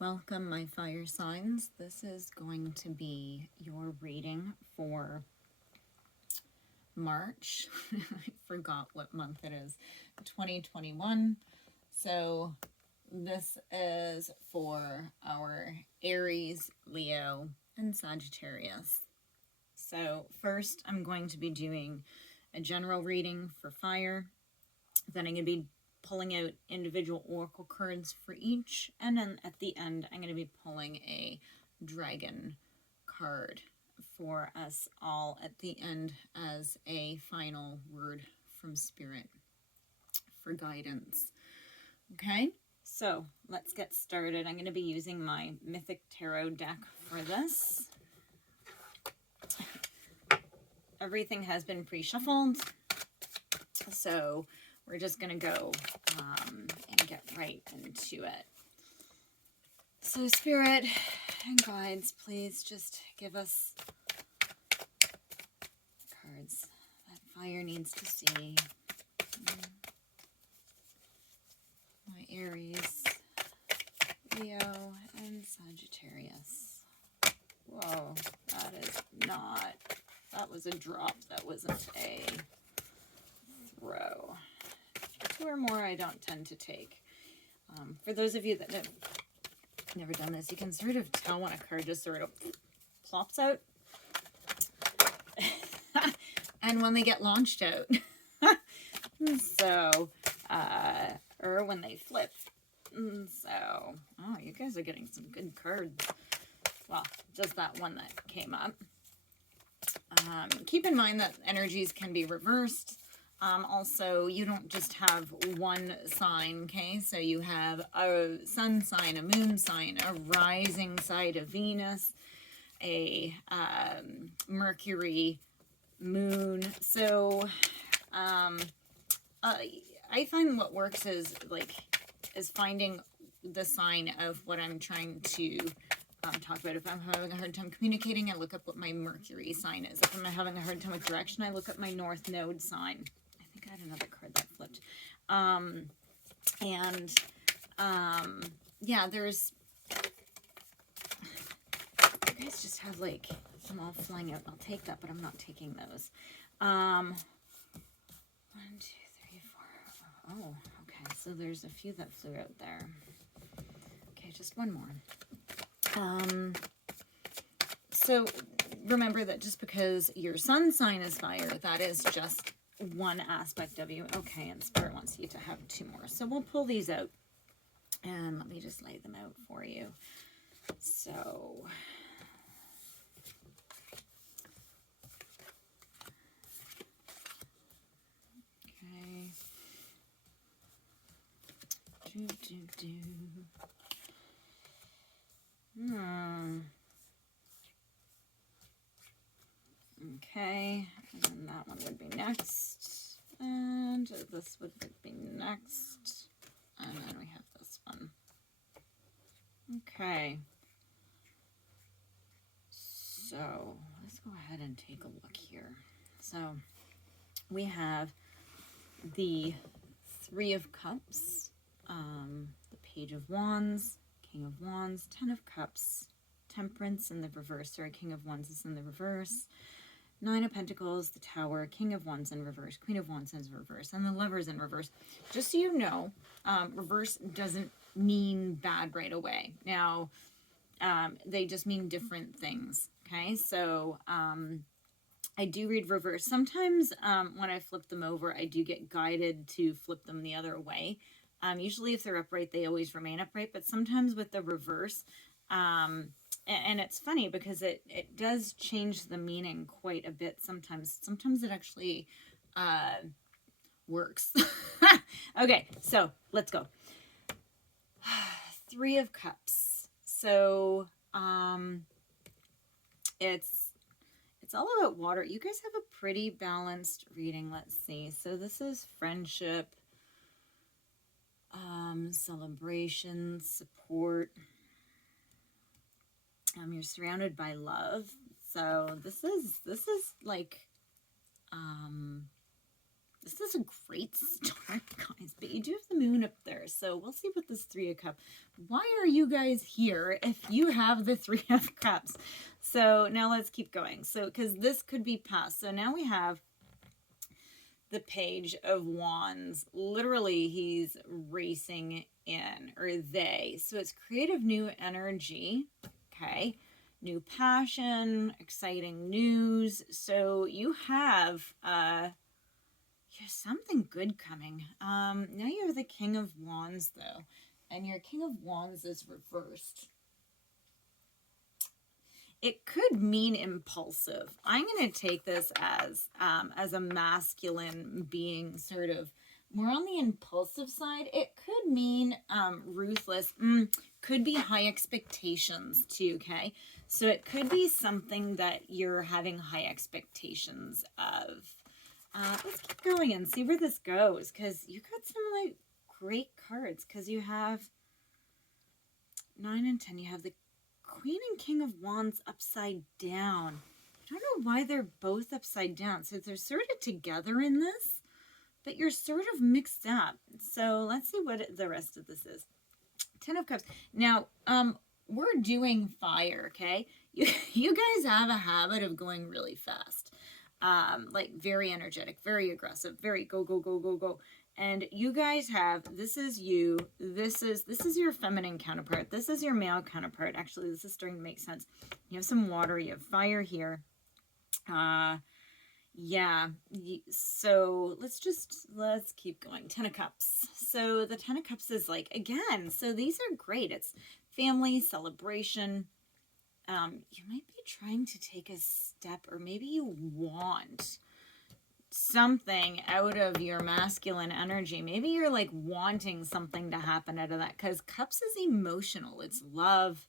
Welcome, my fire signs. This is going to be your reading for March. I forgot what month it is. 2021. So this is for our Aries, Leo, and Sagittarius. So first I'm going to be doing a general reading for fire. Then I'm going to be pulling out individual oracle cards for each, and then at the end I'm going to be pulling a dragon card for us all at the end as a final word from spirit for guidance. Okay, so let's get started. I'm going to be using my Mythic Tarot deck for this. Everything has been pre-shuffled, so we're just going to go and get right into it. So Spirit and guides, please just give us cards that fire needs to see. My Aries, Leo, and Sagittarius. Whoa, that was a drop. That wasn't a throw. Two or more I don't tend to take. For those of you that have never done this, you can sort of tell when a card just sort of plops out and when they get launched out. So, or when they flip. So, oh, you guys are getting some good cards. Well, just that one that came up. Keep in mind that energies can be reversed. Also, you don't just have one sign, okay? So you have a sun sign, a moon sign, a rising side of Venus, a Mercury, moon. So I find what works is finding the sign of what I'm trying to talk about. If I'm having a hard time communicating, I look up what my Mercury sign is. If I'm having a hard time with direction, I look up my North Node sign. I had another card that flipped. Yeah, there's, you guys just have like them all flying out. I'll take that, but I'm not taking those. 1, 2, 3, 4. Oh, okay. So there's a few that flew out there. Okay, just one more. So remember that just because your sun sign is fire, that is just one aspect of you. Okay, and Spirit wants you to have 2 more. So we'll pull these out and let me just lay them out for you. So okay. Okay, and then that one would be next, and this would be next, and then we have this one. Okay, so let's go ahead and take a look here. So we have the 3 of Cups, the Page of Wands, King of Wands, 10 of Cups, Temperance in the reverse, sorry, King of Wands is in the reverse, 9 of Pentacles, the Tower, King of Wands in reverse, Queen of Wands in reverse, and the Lovers in reverse. Just so you know, reverse doesn't mean bad right away. Now, they just mean different things, okay? So, I do read reverse. Sometimes when I flip them over, I do get guided to flip them the other way. Usually if they're upright, they always remain upright, but sometimes with the reverse, and it's funny because it does change the meaning quite a bit sometimes. Sometimes it actually works. Okay, so let's go. 3 of Cups. So it's all about water. You guys have a pretty balanced reading. Let's see. So this is friendship, celebration, support. You're surrounded by love. So this is like This is a great start, guys, but you do have the moon up there, so we'll see what this Three of Cups. Why are you guys here if you have the Three of Cups? So now let's keep going. So, because this could be past. So now we have the Page of Wands. Literally, he's racing in, or they. So it's creative new energy, okay? New passion, exciting news. So you have something good coming. Now you have the King of Wands, though, and your King of Wands is reversed. It could mean impulsive. I'm going to take this as a masculine being, sort of more on the impulsive side. It could mean ruthless. Could be high expectations too, okay? So it could be something that you're having high expectations of. Let's keep going and see where this goes, because you got some like great cards, because you have 9 and 10. You have the Queen and King of Wands upside down. I don't know why they're both upside down. So they're sort of together in this, but you're sort of mixed up. So let's see what the rest of this is. 10 of Cups. Now, we're doing fire, okay? You guys have a habit of going really fast. Like very energetic, very aggressive, very go, go, go, go, go. And you guys have, this is you, this is your feminine counterpart, this is your male counterpart. Actually, this is starting to make sense. You have some water, you have fire here. Yeah, so let's keep going. 10 of Cups. So the 10 of Cups is like, again, so these are great. It's family, celebration. You might be trying to take a step, or maybe you want something out of your masculine energy. Maybe you're like wanting something to happen out of that, because Cups is emotional. It's love.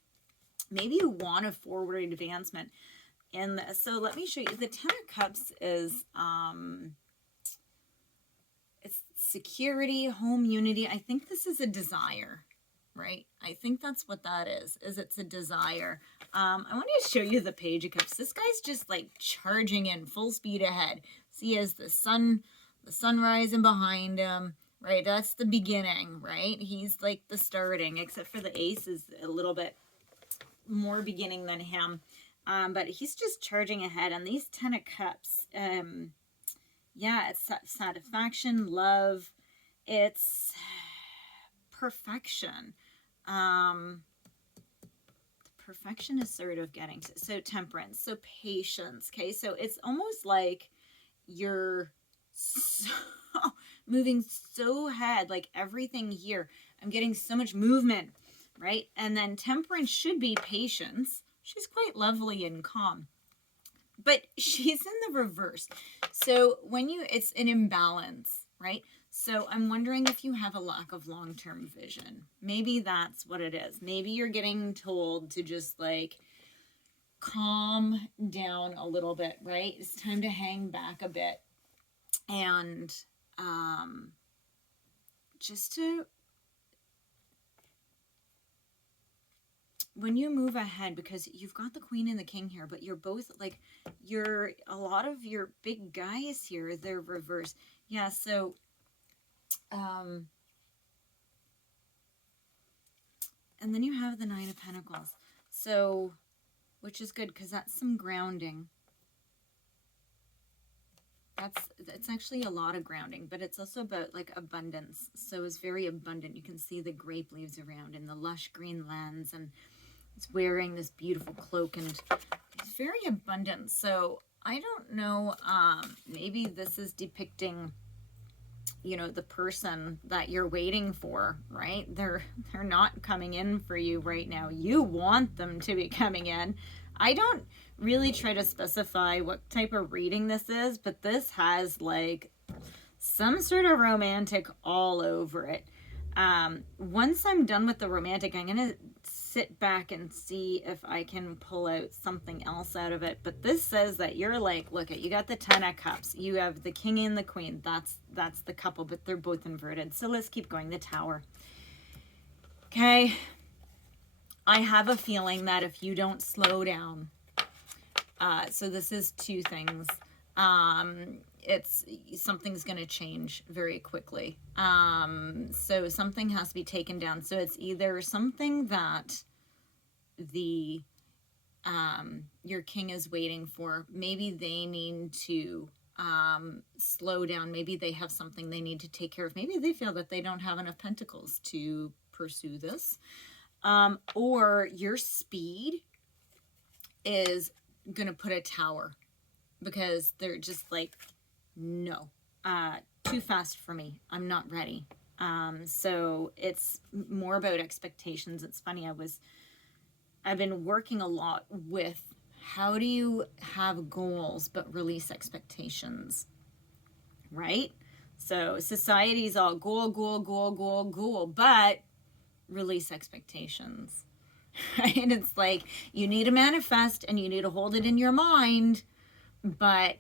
Maybe you want a forward advancement in this. So let me show you. The 10 of Cups is it's security, home, unity. I think this is a desire, right? I think that's what that is it's a desire. I want to show you the Page of Cups. This guy's just like charging in full speed ahead. See, as the sun rising behind him, right? That's the beginning, right? He's like the starting, except for the Ace is a little bit more beginning than him. But he's just charging ahead. And these 10 of Cups, yeah, it's satisfaction, love, it's perfection. Perfection is sort of getting to, so temperance, so patience, okay? So it's almost like you're so moving so ahead, like everything here. I'm getting so much movement, right? And then temperance should be patience. She's quite lovely and calm, but she's in the reverse. So when it's an imbalance, right? So I'm wondering if you have a lack of long-term vision. Maybe that's what it is. Maybe you're getting told to just like calm down a little bit, right? It's time to hang back a bit. And just to, when you move ahead, because you've got the Queen and the King here, but you're both like, a lot of your big guys here, they're reversed. Yeah, so and then you have the 9 of Pentacles, so, which is good, because that's some grounding. It's actually a lot of grounding, but it's also about like abundance. So it's very abundant. You can see the grape leaves around and the lush green lands, and it's wearing this beautiful cloak, and it's very abundant. So I don't know, maybe this is depicting, you know, the person that you're waiting for, right? They're not coming in for you right now. You want them to be coming in. I don't really try to specify what type of reading this is, but this has like some sort of romantic all over it. Once I'm done with the romantic, I'm going to sit back and see if I can pull out something else out of it. But this says that you're like, look at, you got the 10 of Cups, you have the King and the Queen. That's the couple, but they're both inverted. So let's keep going. The Tower. Okay. I have a feeling that if you don't slow down, so this is two things. Something's going to change very quickly. So something has to be taken down. So it's either something that your king is waiting for. Maybe they need to slow down. Maybe they have something they need to take care of. Maybe they feel that they don't have enough pentacles to pursue this. Or your speed is going to put a tower, because they're just like, no, too fast for me. I'm not ready. So it's more about expectations. It's funny. I've been working a lot with how do you have goals but release expectations, right? So society's all goal, goal, goal, goal, goal, but release expectations, right? It's like you need to manifest and you need to hold it in your mind, but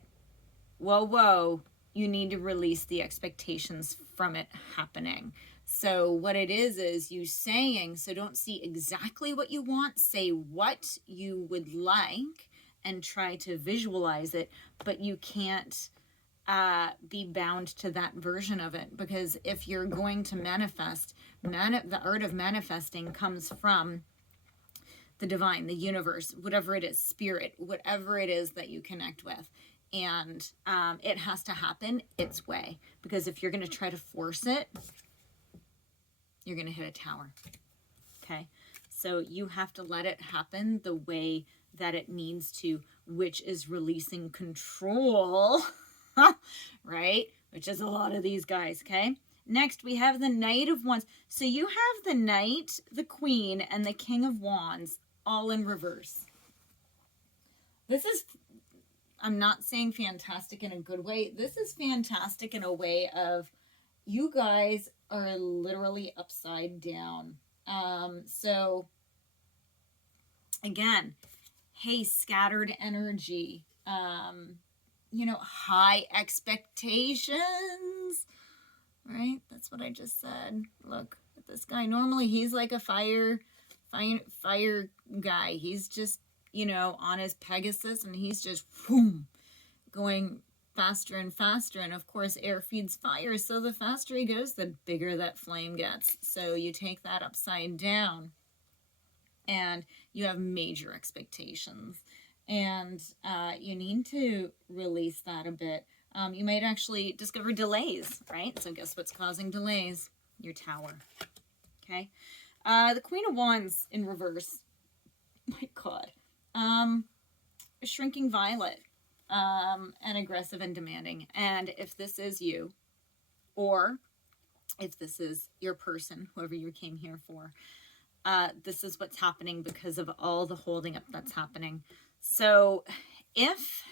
whoa, you need to release the expectations from it happening. So what it is you saying, so don't see exactly what you want, say what you would like and try to visualize it, but you can't be bound to that version of it, because if you're going to manifest, the art of manifesting comes from the divine, the universe, whatever it is, spirit, whatever it is that you connect with. And it has to happen its way, because if you're going to try to force it, you're going to hit a tower. Okay? So you have to let it happen the way that it needs to, which is releasing control, right? Which is a lot of these guys, okay? Next, we have the Knight of Wands. So you have the Knight, the Queen, and the King of Wands all in reverse. This is, I'm not saying fantastic in a good way. This is fantastic in a way of you guys are literally upside down. So again, hey, scattered energy, you know, high expectations, right? That's what I just said. Look at this guy. Normally he's like a fire guy. He's just, you know, on his Pegasus, and he's just boom, going faster and faster. And of course, air feeds fire. So the faster he goes, the bigger that flame gets. So you take that upside down and you have major expectations. And you need to release that a bit. You might actually discover delays, right? So guess what's causing delays? Your tower. Okay. The Queen of Wands in reverse. My God. A shrinking violet. And aggressive and demanding. And if this is you, or if this is your person, whoever you came here for, this is what's happening because of all the holding up that's happening. So if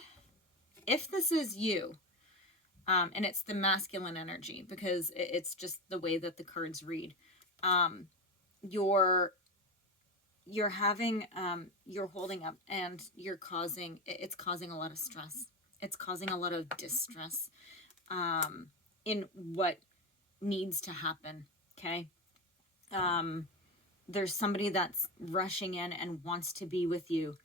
this is you, and it's the masculine energy, because it's just the way that the cards read, you're holding up, and it's causing a lot of stress. It's causing a lot of distress in what needs to happen. Okay. There's somebody that's rushing in and wants to be with you,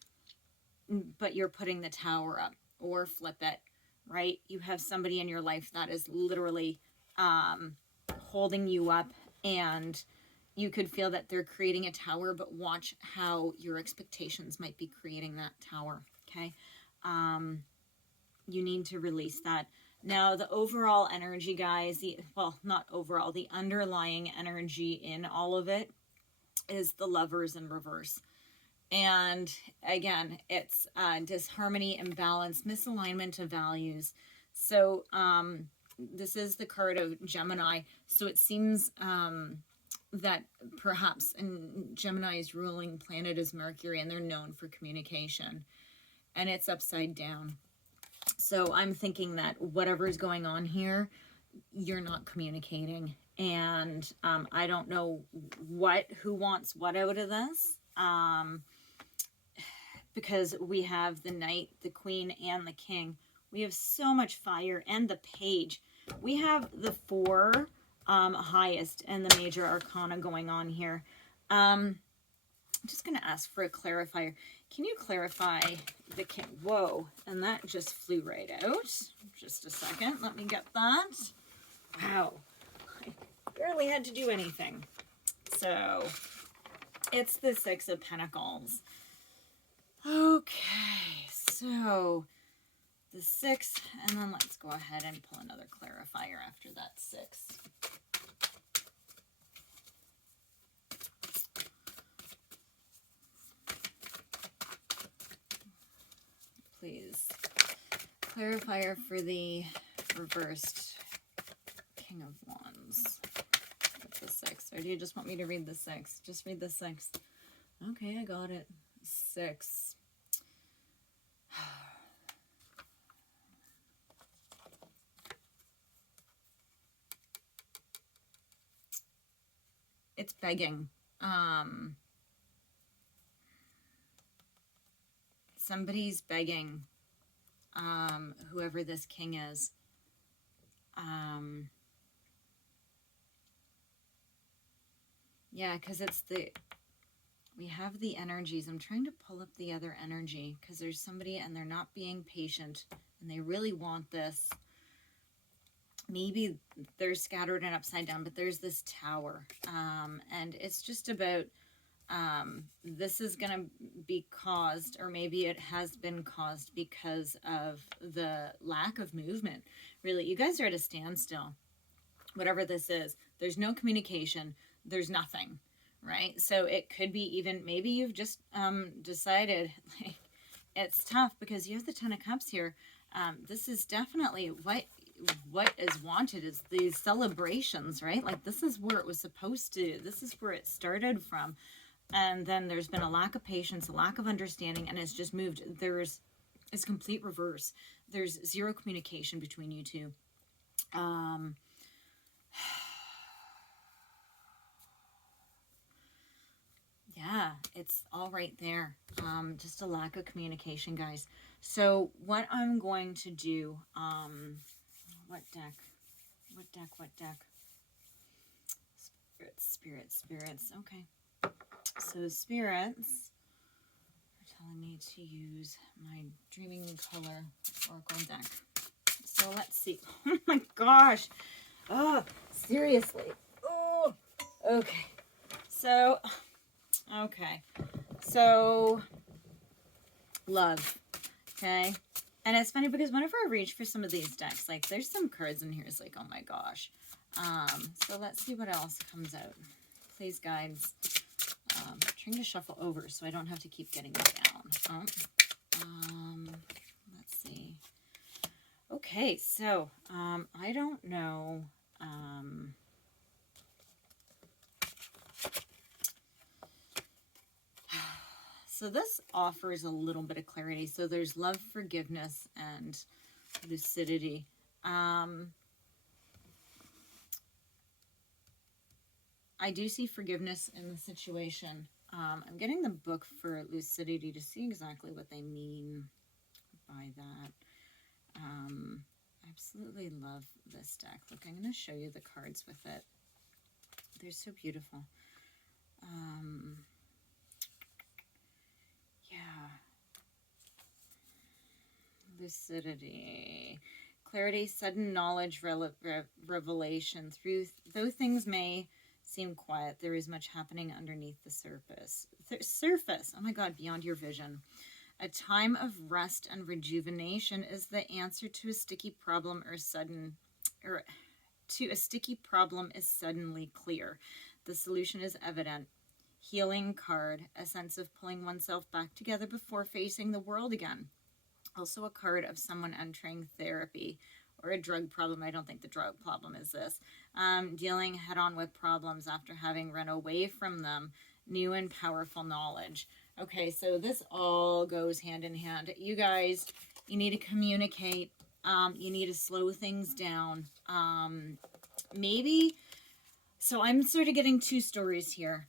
but you're putting the tower up, or flip it, right? You have somebody in your life that is literally holding you up, and you could feel that they're creating a tower, but watch how your expectations might be creating that tower, okay? You need to release that. Now, the overall energy, guys, not overall, the underlying energy in all of it is the Lovers in reverse. And again, it's disharmony, imbalance, misalignment of values. So this is the card of Gemini. So it seems that perhaps, and Gemini's ruling planet is Mercury, and they're known for communication, and it's upside down. So I'm thinking that whatever's going on here, you're not communicating, and I don't know who wants what out of this, because we have the Knight, the Queen, and the King. We have so much fire, and the Page. We have the 4 highest and the major arcana going on here. I'm just going to ask for a clarifier. Can you clarify the king? Whoa, and that just flew right out. Just a second. Let me get that. Wow. I barely had to do anything. So it's the Six of Pentacles. Okay, so the 6, and then let's go ahead and pull another clarifier after that 6. Please. Clarifier for the reversed King of Wands. With the 6. Or do you just want me to read the 6? Just read the 6. Okay, I got it. 6. It's begging. Somebody's begging, whoever this king is. Yeah, because we have the energies. I'm trying to pull up the other energy because there's somebody and they're not being patient and they really want this. Maybe they're scattered and upside down, but there's this tower. And it's just about, this is going to be caused, or maybe it has been caused because of the lack of movement. Really, you guys are at a standstill. Whatever this is, there's no communication. There's nothing, right? So it could be even, maybe you've just decided, like, it's tough because you have the Ten of Cups here. This is definitely what is wanted is these celebrations, right? Like, this is where it was supposed to, this is where it started from. And then there's been a lack of patience, a lack of understanding, and it's just moved. It's complete reverse. There's zero communication between you two. Yeah, it's all right there. Just a lack of communication, guys. So what I'm going to do, what deck? Spirits. Okay. So spirits are telling me to use my Dreaming Color Oracle deck. So let's see. Oh my gosh. Oh, seriously. Oh, okay. So, love. Okay. And it's funny because whenever I reach for some of these decks, like, there's some cards in here. It's like, oh my gosh. So let's see what else comes out. Please, guides. I'm trying to shuffle over so I don't have to keep getting it down. Let's see. Okay, so I don't know. So this offers a little bit of clarity. So there's love, forgiveness, and lucidity. I do see forgiveness in the situation. I'm getting the book for lucidity to see exactly what they mean by that. I absolutely love this deck. Look, I'm going to show you the cards with it. They're so beautiful. Yeah. Lucidity. Clarity, sudden knowledge, revelation. Though things may seem quiet, there is much happening underneath the surface. Oh my God, beyond your vision. A time of rest and rejuvenation is the answer to a sticky problem a sticky problem is suddenly clear. The solution is evident. Healing card, a sense of pulling oneself back together before facing the world again. Also a card of someone entering therapy or a drug problem. I don't think the drug problem is this. Dealing head-on with problems after having run away from them. New and powerful knowledge. Okay, so this all goes hand in hand. You guys, you need to communicate. You need to slow things down. Maybe, so I'm sort of getting two stories here.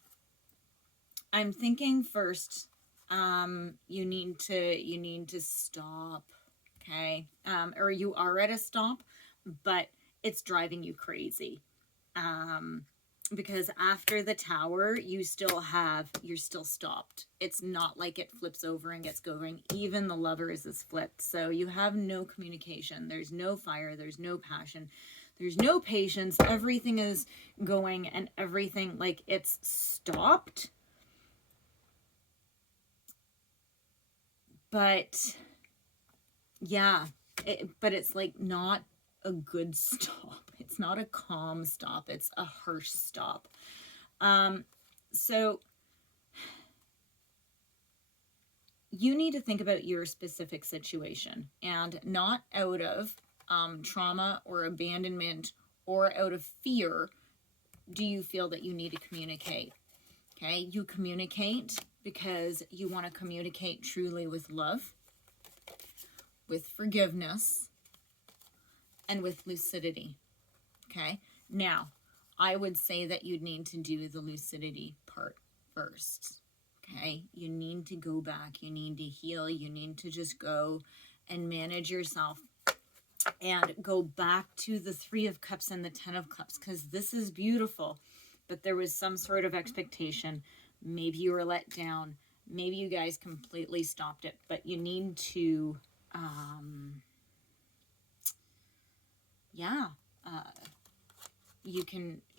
I'm thinking first, you need to stop, okay? Or you are at a stop, but it's driving you crazy. because after the Tower, you're still stopped. It's not like it flips over and gets going. Even the Lovers is flipped. So you have no communication. There's no fire. There's no passion. There's no patience. Everything is going and everything, like, it's stopped. But yeah, but it's like not a good stop. It's not a calm stop. It's a harsh stop. So you need to think about your specific situation, and not out of trauma or abandonment or out of fear do you feel that you need to communicate. Okay, you communicate because you want to communicate truly with love, with forgiveness, and with lucidity. Okay, now I would say that you'd need to do the lucidity part first. Okay, you need to go back, you need to heal, you need to just go and manage yourself and go back to the Three of Cups and the Ten of Cups, because this is beautiful, but there was some sort of expectation. Maybe you were let down, maybe you guys completely stopped it, but you need to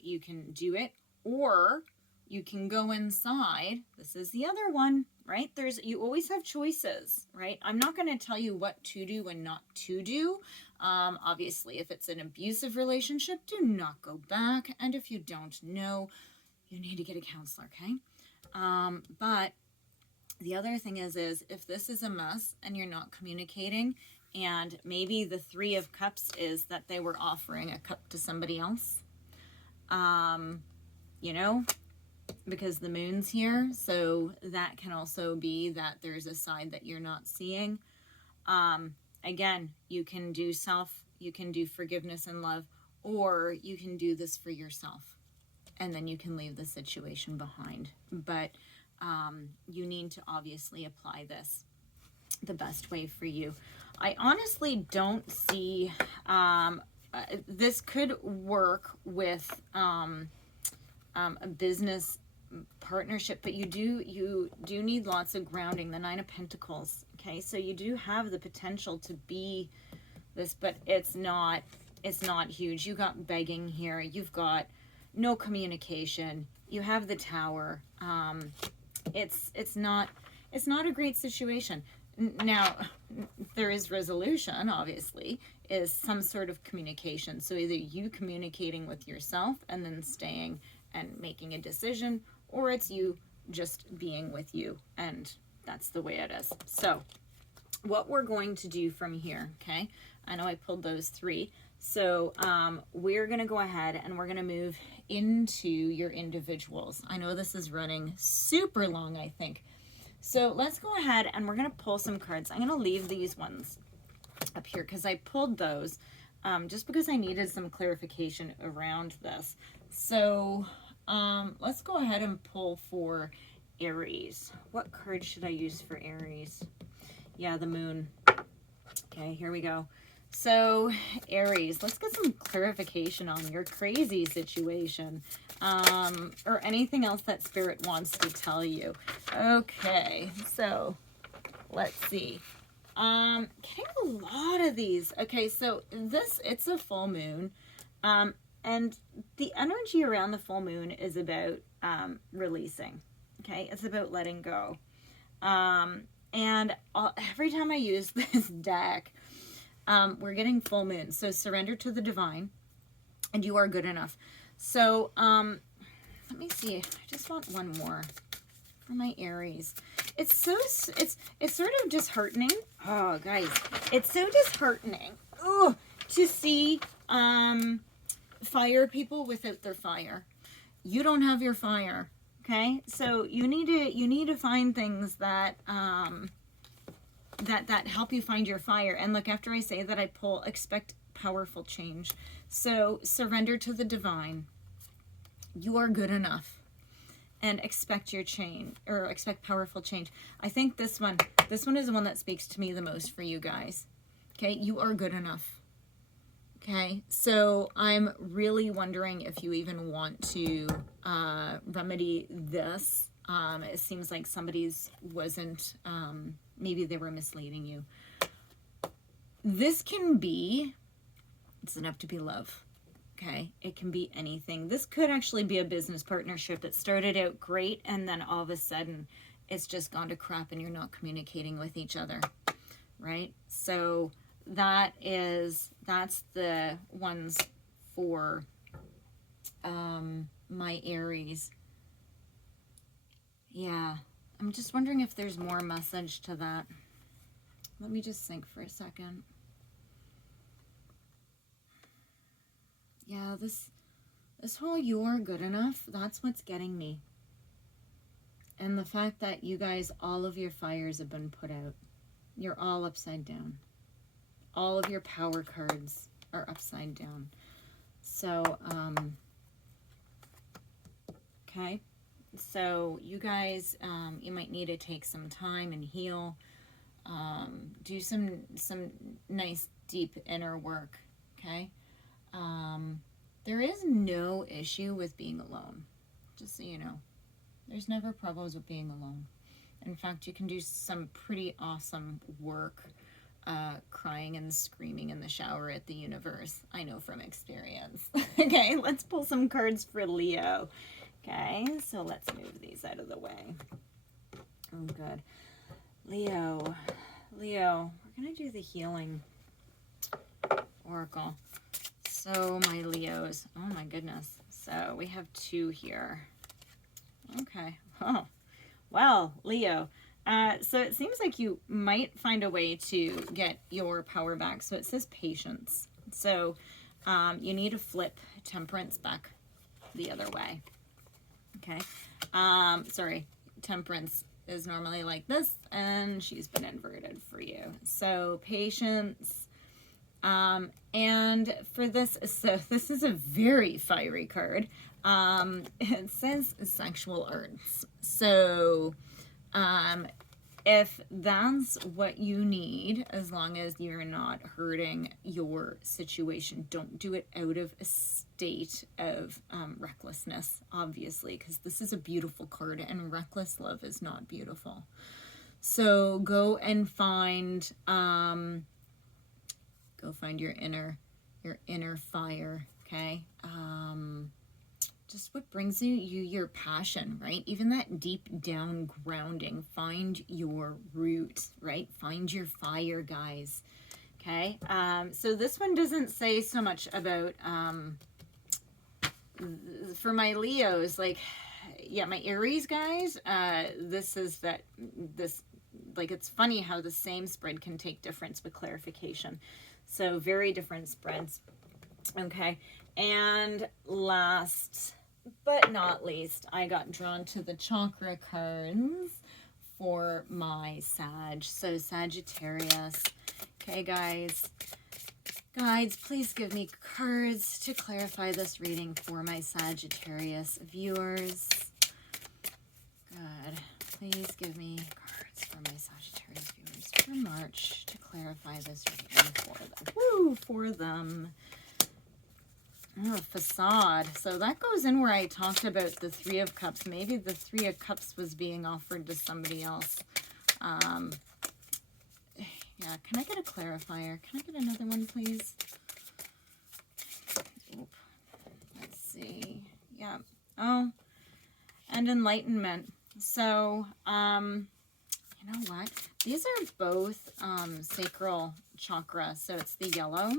you can do it, or you can go inside. This is the other one, right? You always have choices, right? I'm not going to tell you what to do and not to do. Obviously, if it's an abusive relationship, do not go back. And if you don't know, you need to get a counselor, okay? But the other thing is if this is a mess and you're not communicating, and maybe the Three of Cups is that they were offering a cup to somebody else, you know, because the moon's here, so that can also be that there's a side that you're not seeing. Again, you can do forgiveness and love, or you can do this for yourself, and then you can leave the situation behind. But you need to obviously apply this the best way for you. I honestly don't see, this could work with a business partnership, but you do need lots of grounding. The Nine of Pentacles, okay? So you do have the potential to be this, but it's not huge. You got begging here. You've got no communication. You have the Tower. It's not a great situation. Now, there is resolution, obviously, is some sort of communication. So either you communicating with yourself and then staying and making a decision, or it's you just being with you, and that's the way it is. So what we're going to do from here, okay? I know I pulled those three. So we're going to go ahead and we're going to move into your individuals. I know this is running super long, I think. So let's go ahead and we're going to pull some cards. I'm going to leave these ones up here because I pulled those just because I needed some clarification around this. So let's go ahead and pull for Aries. What card should I use for Aries? Yeah, the moon. Okay, here we go. So Aries, let's get some clarification on your crazy situation, or anything else that Spirit wants to tell you. Okay, so let's see. Getting a lot of these. Okay, so it's a full moon, and the energy around the full moon is about releasing. Okay, it's about letting go. And every time I use this deck, we're getting full moon. So surrender to the divine, and you are good enough. So let me see. I just want one more for my Aries. It's sort of disheartening. Oh, guys, it's so disheartening to see fire people without their fire. You don't have your fire. Okay, so you need to find things that that help you find your fire. And look, after I say that, I pull expect powerful change. So surrender to the divine. You are good enough, and expect your change, or expect powerful change. I think this one is the one that speaks to me the most for you guys. Okay, you are good enough. Okay, so I'm really wondering if you even want to remedy this. It seems like somebody's wasn't, maybe they were misleading you. This can be, it's enough to be love. Okay, it can be anything. This could actually be a business partnership that started out great and then all of a sudden it's just gone to crap and you're not communicating with each other, right? So that's the ones for my Aries. Yeah, I'm just wondering if there's more message to that. Let me just think for a second. Yeah, this whole you're good enough, that's what's getting me. And the fact that you guys, all of your fires have been put out. You're all upside down. All of your power cards are upside down. So, okay. So you guys, you might need to take some time and heal. Do some nice deep inner work, okay? There is no issue with being alone, just so you know. There's never problems with being alone. In fact, you can do some pretty awesome work crying and screaming in the shower at the universe. I know from experience. Okay, let's pull some cards for Leo. Okay, so let's move these out of the way. Oh, good. Leo, we're going to do the healing oracle. So my Leos, oh my goodness. So we have 2 here. Okay. Oh, well, Leo. So it seems like you might find a way to get your power back. So it says patience. So you need to flip temperance back the other way. Okay. Sorry, temperance is normally like this, and she's been inverted for you. So patience. And for this, so this is a very fiery card. It says sexual arts. So, if that's what you need, as long as you're not hurting your situation, don't do it out of a state of recklessness, obviously, because this is a beautiful card and reckless love is not beautiful. So go and find, your inner fire, okay? Just what brings you your passion, right? Even that deep down grounding. Find your root, right? Find your fire, guys. Okay. So this one doesn't say so much about for my Leos, like, yeah, my Aries guys, like, it's funny how the same spread can take difference with clarification. So very different spreads. Okay. And last but not least, I got drawn to the chakra cards for my Sag. So Sagittarius. Okay, guys. Guides, please give me cards to clarify this reading for my Sagittarius viewers. Good. Please give me cards for my Sagittarius viewers for March to clarify this reading for them. Woo! For them. Oh, facade. So that goes in where I talked about the 3 of Cups. Maybe the 3 of Cups was being offered to somebody else. Yeah, can I get a clarifier? Can I get another one, please? Oop. Let's see. Yeah. Oh, and enlightenment. So, you know what? These are both sacral chakra. So it's the yellow,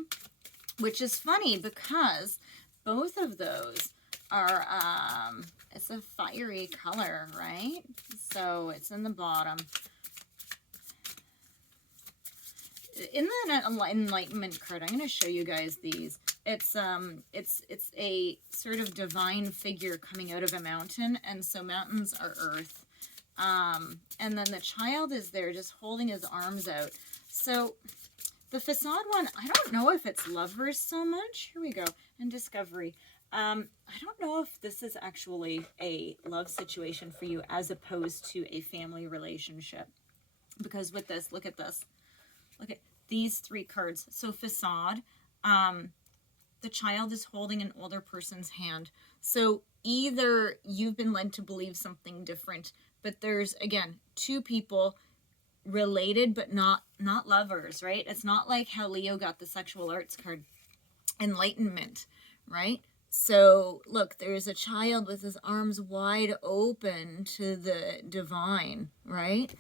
which is funny because both of those are, it's a fiery color, right? So it's in the bottom. In the enlightenment card, I'm going to show you guys these. It's a sort of divine figure coming out of a mountain, and so mountains are earth. And then the child is there just holding his arms out. So the facade one, I don't know if it's lovers so much. Here we go. And discovery. I don't know if this is actually a love situation for you as opposed to a family relationship. Because with this, look at this. Look at these 3 cards. So facade, the child is holding an older person's hand. So either you've been led to believe something different, but there's, again, two people related but not lovers, right? It's not like how Leo got the sexual arts card, enlightenment, right? So look, there's a child with his arms wide open to the divine, right?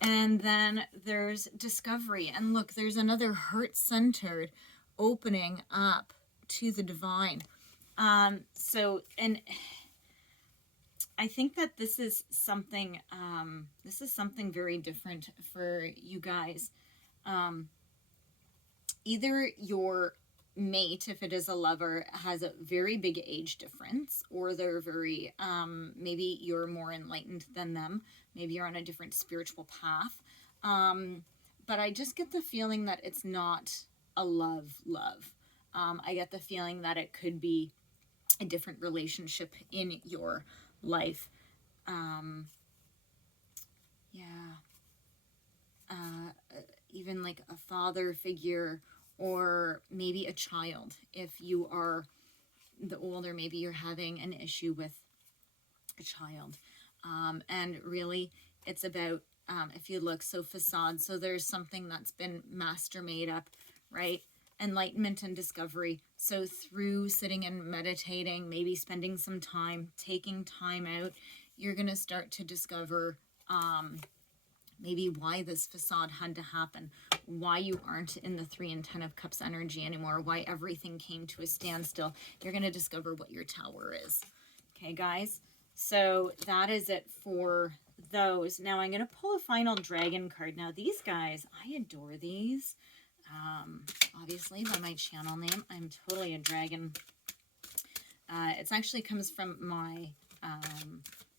And then there's discovery, and look, there's another heart-centered opening up to the divine. So, and I think that this is something very different for you guys. Either your mate, if it is a lover, has a very big age difference, or they're very, maybe you're more enlightened than them. Maybe you're on a different spiritual path. But I just get the feeling that it's not a love. I get the feeling that it could be a different relationship in your life. Even like a father figure, or maybe a child. If you are the older, maybe you're having an issue with a child. And really, it's about, if you look, so facade, so there's something that's been master made up, right? Enlightenment and discovery. So through sitting and meditating, maybe spending some time, taking time out, you're going to start to discover maybe why this facade had to happen, why you aren't in the 3 and 10 of Cups energy anymore, why everything came to a standstill. You're going to discover what your tower is. Okay, guys? So that is it for those. Now I'm going to pull a final dragon card. Now these guys, I adore these. Obviously by my channel name, I'm totally a dragon. It actually comes from my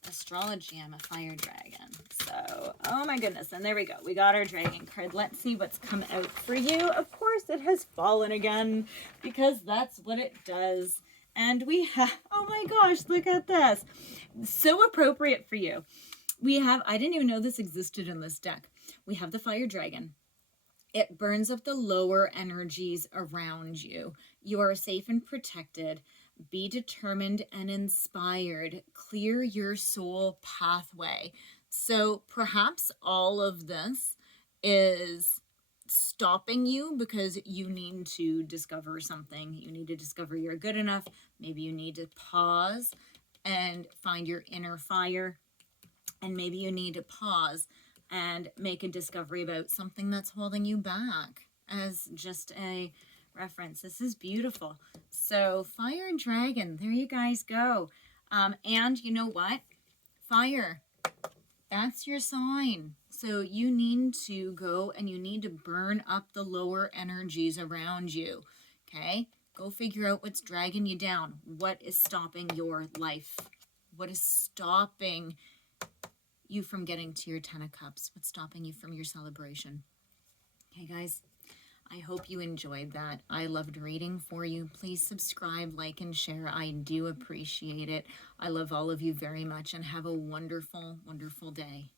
astrology. I'm a fire dragon. So, oh my goodness. And there we go. We got our dragon card. Let's see what's come out for you. Of course, it has fallen again, because that's what it does. And we have, oh my gosh, look at this. So appropriate for you. We have, I didn't even know this existed in this deck. We have the fire dragon. It burns up the lower energies around you. You are safe and protected. Be determined and inspired. Clear your soul pathway. So perhaps all of this is stopping you because you need to discover something. You need to discover you're good enough. Maybe you need to pause and find your inner fire. And maybe you need to pause and make a discovery about something that's holding you back, as just a reference. This is beautiful. So fire and dragon, there you guys go. And you know what? Fire, that's your sign. So you need to go and you need to burn up the lower energies around you. Okay? Go figure out what's dragging you down. What is stopping your life? What is stopping you from getting to your 10 of Cups? What's stopping you from your celebration? Okay, guys, I hope you enjoyed that. I loved reading for you. Please subscribe, like, and share. I do appreciate it. I love all of you very much, and have a wonderful, wonderful day.